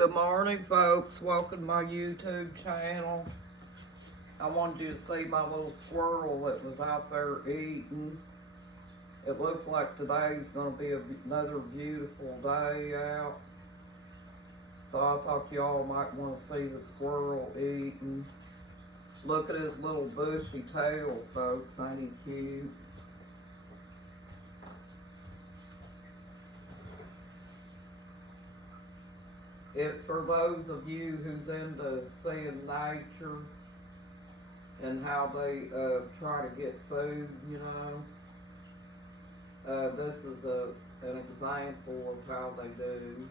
Good morning, folks. Welcome to my YouTube channel. I wanted you to see my little squirrel that was out there eating. It looks like today's going to be another beautiful day out. So I thought y'all might want to see the squirrel eating. Look at his little bushy tail, folks. Ain't he cute? For those of you who's into seeing nature and how they try to get food, this is an example of how they do.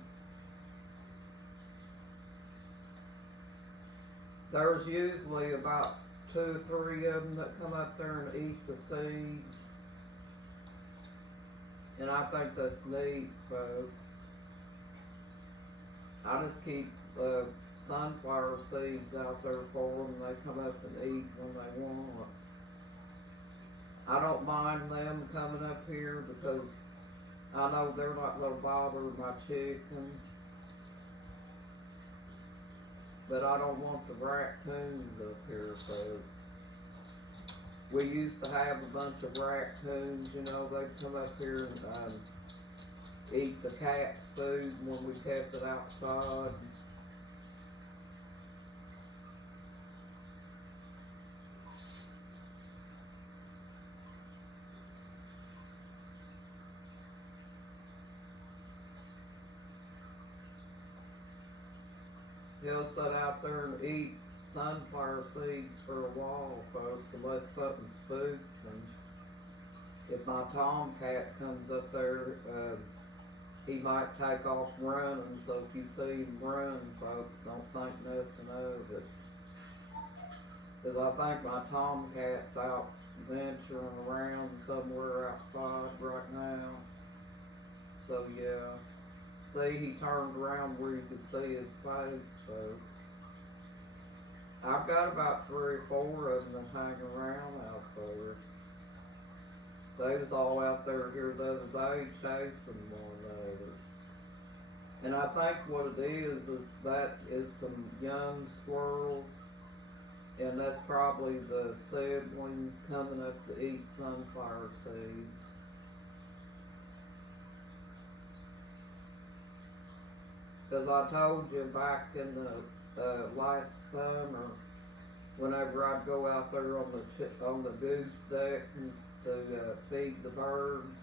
There's usually about 2 or 3 of them that come up there and eat the seeds. And I think that's neat, folks. I just keep sunflower seeds out there for them, and they come up and eat when they want. I don't mind them coming up here because I know they're not going to bother my chickens. But I don't want the raccoons up here, folks. We used to have a bunch of raccoons, they'd come up here and eat the cat's food when we kept it outside. He'll sit out there and eat sunflower seeds for a while, folks, unless something spooks him. If my tomcat comes up there, he might take off running, so if you see him run, folks, don't think nothing of it. Because I think my tomcat's out venturing around somewhere outside right now. So yeah. See, he turns around where you can see his face, folks. I've got about 3 or 4 of them that hang around out there. They was all out there here the other day chasing one another. And I think what it is that is some young squirrels, and that's probably the siblings coming up to eat sunflower seeds. Because I told you back in the last summer, whenever I'd go out there on the goose deck and to feed the birds,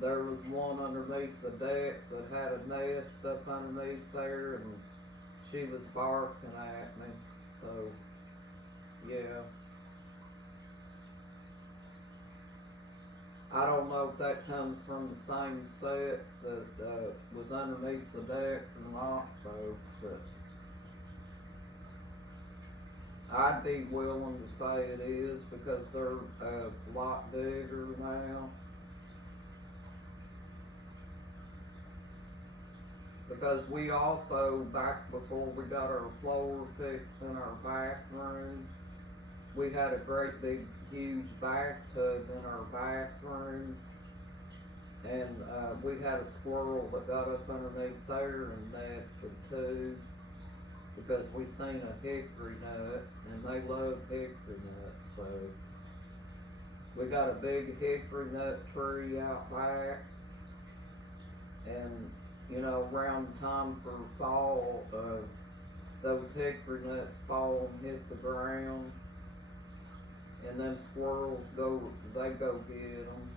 there was one underneath the deck that had a nest up underneath there, and she was barking at me. So, yeah. I don't know if that comes from the same set that was underneath the deck or not, folks, but I'd be willing to say it is because they're a lot bigger now. Because we also, back before we got our floor fixed in our bathroom, we had a great big huge bathtub in our bathroom, and we had a squirrel that got up underneath there and nested too, because we seen a hickory nut, and they love hickory nuts, folks. We got a big hickory nut tree out back, and around time for fall, those hickory nuts fall and hit the ground, and them squirrels go get them.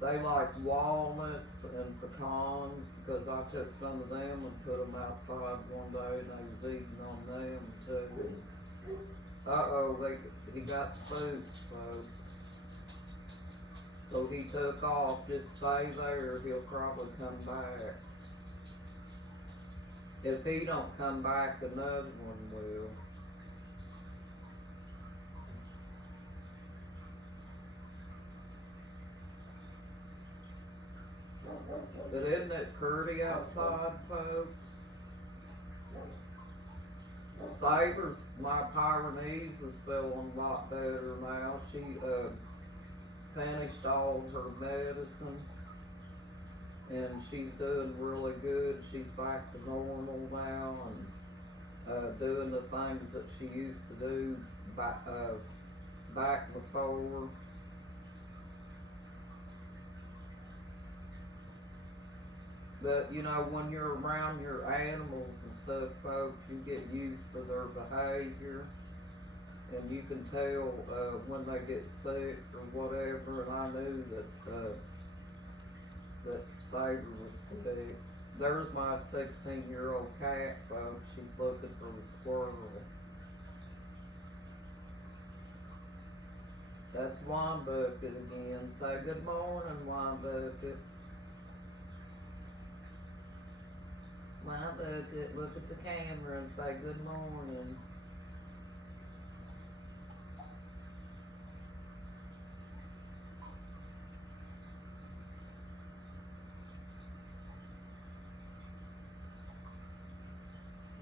They like walnuts and pecans because I took some of them and put them outside one day, and they was eating on them too. Uh-oh, he got spooked, folks. So he took off. Just stay there, he'll probably come back. If he don't come back, another one will. But isn't it pretty outside, folks? Sabers, my Pyrenees is feeling a lot better now. finished all her medicine, and she's doing really good. She's back to normal now, and doing the things that she used to do back before. But you know, when you're around your animals and stuff, folks, you get used to their behavior, and you can tell when they get sick or whatever. And I knew that Saber was sick. There's my 16-year-old cat, folks. She's looking for the squirrel. That's Wine Bucket again. Say good morning, Wine Bucket. Wine Bucket, look at the camera and say good morning.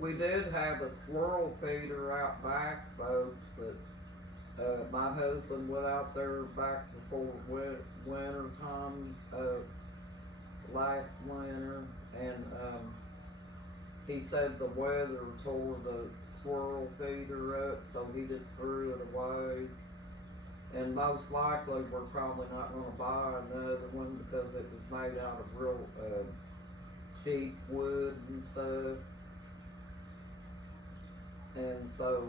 We did have a squirrel feeder out back, folks, that my husband went out there back before winter time, last winter, and he said the weather tore the squirrel feeder up, so he just threw it away. And most likely we're probably not going to buy another one because it was made out of real cheap wood and stuff. And so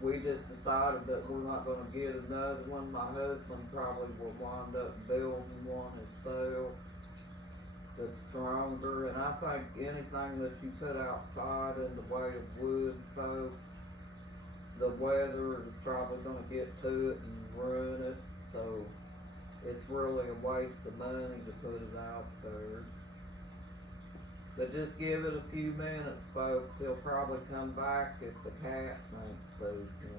we just decided that we're not going to get another one. My husband probably will wind up building one himself that's stronger. And I think anything that you put outside in the way of wood, folks, the weather is probably going to get to it and ruin it. So it's really a waste of money to put it out there. But just give it a few minutes, folks. He'll probably come back if the cats ain't spoken.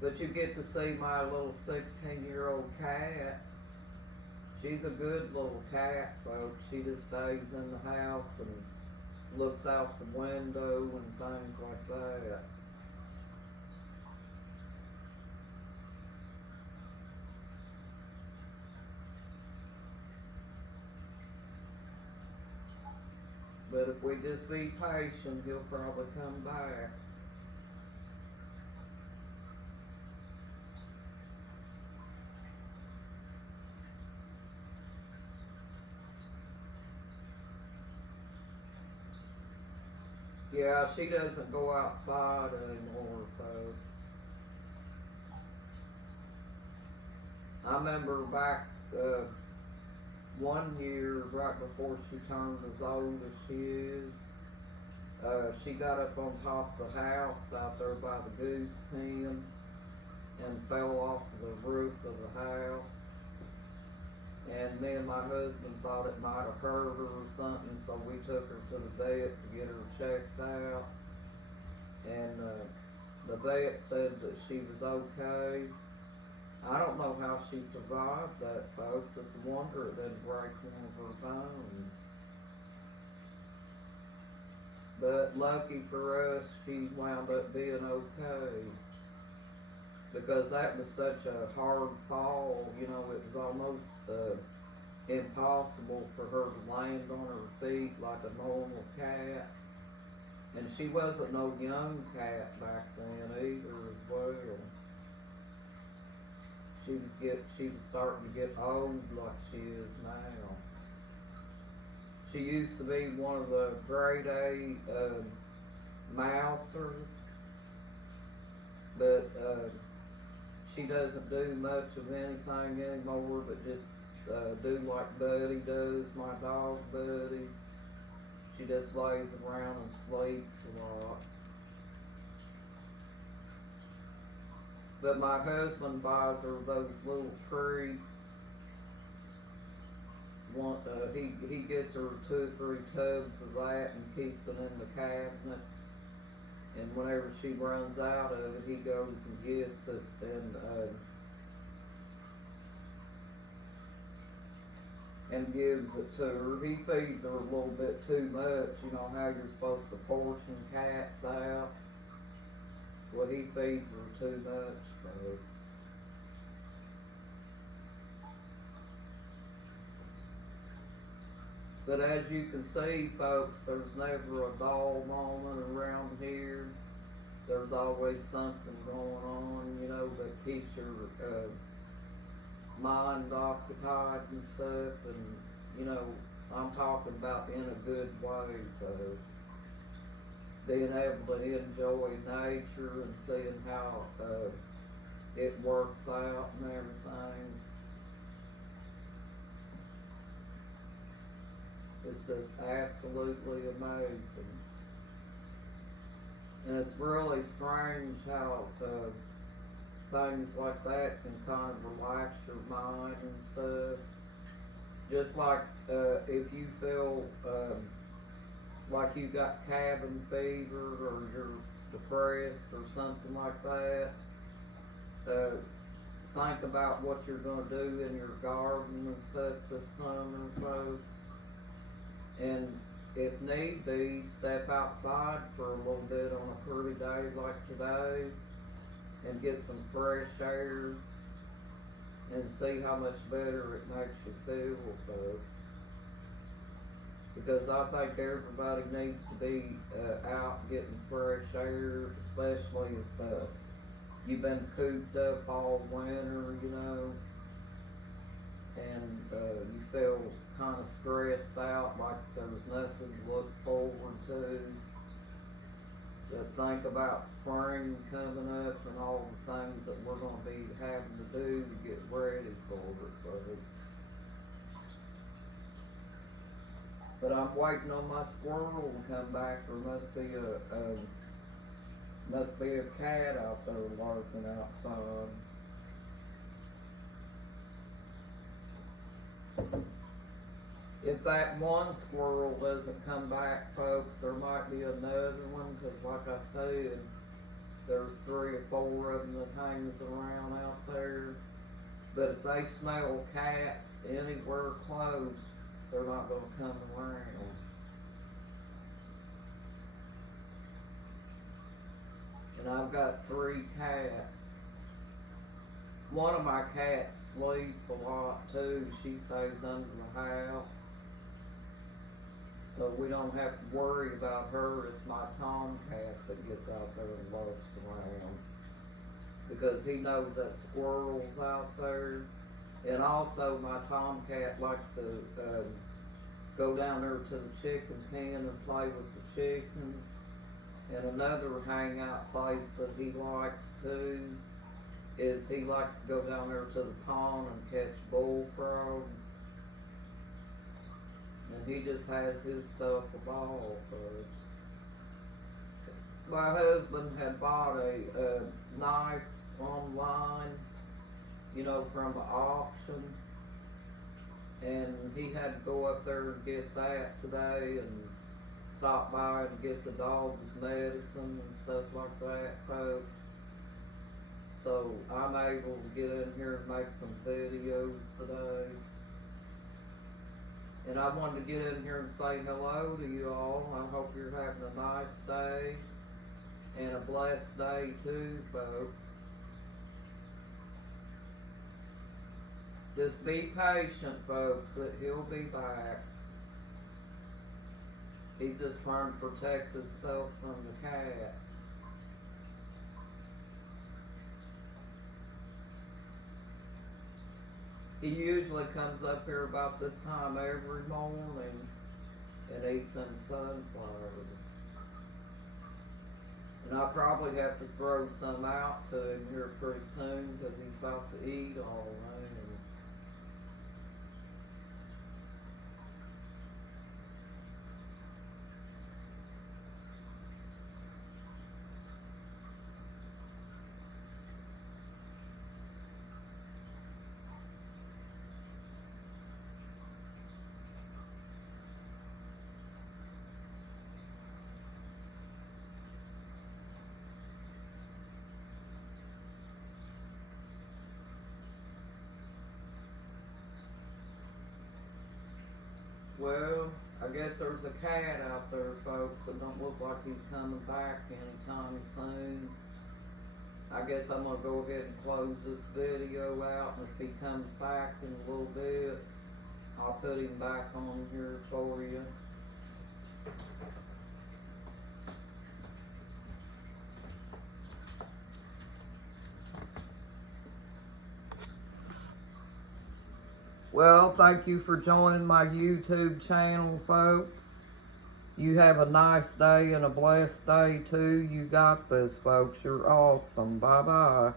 But you get to see my little 16-year-old cat. She's a good little cat, folks. She just stays in the house and looks out the window and things like that. But if we just be patient, he'll probably come back. Yeah, she doesn't go outside anymore, folks. I remember back one year, right before she turned as old as she is, she got up on top of the house out there by the goose pen and fell off the roof of the house. And me and my husband thought it might have hurt her or something, so we took her to the vet to get her checked out. And the vet said that she was okay. I don't know how she survived that, folks. It's a wonder it didn't break one of her bones. But lucky for us, she wound up being okay. Because that was such a hard fall, you know, it was almost impossible for her to land on her feet like a normal cat. And she wasn't no young cat back then either as well. She was starting to get old like she is now. She used to be one of the grade A mousers, but she doesn't do much of anything anymore, but just do like Buddy does, my dog Buddy. She just lays around and sleeps a lot. But my husband buys her those little treats. He gets her 2 or 3 tubs of that and keeps them in the cabinet. And whenever she runs out of it, he goes and gets it and gives it to her. He feeds her a little bit too much. You know how you're supposed to portion cats out. what he feeds are too much, folks. But as you can see, folks, there's never a dull moment around here. There's always something going on, you know, that keeps your mind occupied and stuff. And, you know, I'm talking about in a good way, folks. Being able to enjoy nature and seeing how it works out and everything. It's just absolutely amazing. And it's really strange how things like that can kind of relax your mind and stuff. Just like if you feel like you got cabin fever or you're depressed or something like that, think about what you're going to do in your garden and stuff this summer, folks. And if need be, step outside for a little bit on a pretty day like today and get some fresh air and see how much better it makes you feel, folks. Because I think everybody needs to be out getting fresh air, especially if you've been cooped up all winter, you know, and you feel kind of stressed out, like there's nothing to look forward to. Think about spring coming up and all the things that we're going to be having to do to get ready for it, folks. But I'm waiting on my squirrel to come back. There must be a cat out there lurking outside. If that one squirrel doesn't come back, folks, there might be another one, because like I said, there's 3 or 4 of them that hangs around out there. But if they smell cats anywhere close, they're not going to come around. And I've got 3 cats. One of my cats sleeps a lot too. She stays under the house. So we don't have to worry about her. It's my tomcat that gets out there and lurks around. Because he knows that squirrel's out there. And also my tomcat likes to go down there to the chicken pen and play with the chickens. And another hangout place that he likes too is he likes to go down there to the pond and catch bullfrogs. And he just has himself a ball, folks. My husband had bought a knife online, you know, from an auction. And he had to go up there and get that today and stop by and get the dog's medicine and stuff like that, folks. So I'm able to get in here and make some videos today. And I wanted to get in here and say hello to you all. I hope you're having a nice day and a blessed day too, folks. Just be patient, folks, that he'll be back. He's just trying to protect himself from the cats. He usually comes up here about this time every morning and eats them sunflowers. And I'll probably have to throw some out to him here pretty soon because he's about to eat all around. Well, I guess there's a cat out there, folks. It don't look like he's coming back anytime soon. I guess I'm gonna go ahead and close this video out, and if he comes back in a little bit, I'll put him back on here for you. Well, thank you for joining my YouTube channel, folks. You have a nice day and a blessed day too. You got this, folks. You're awesome. Bye-bye.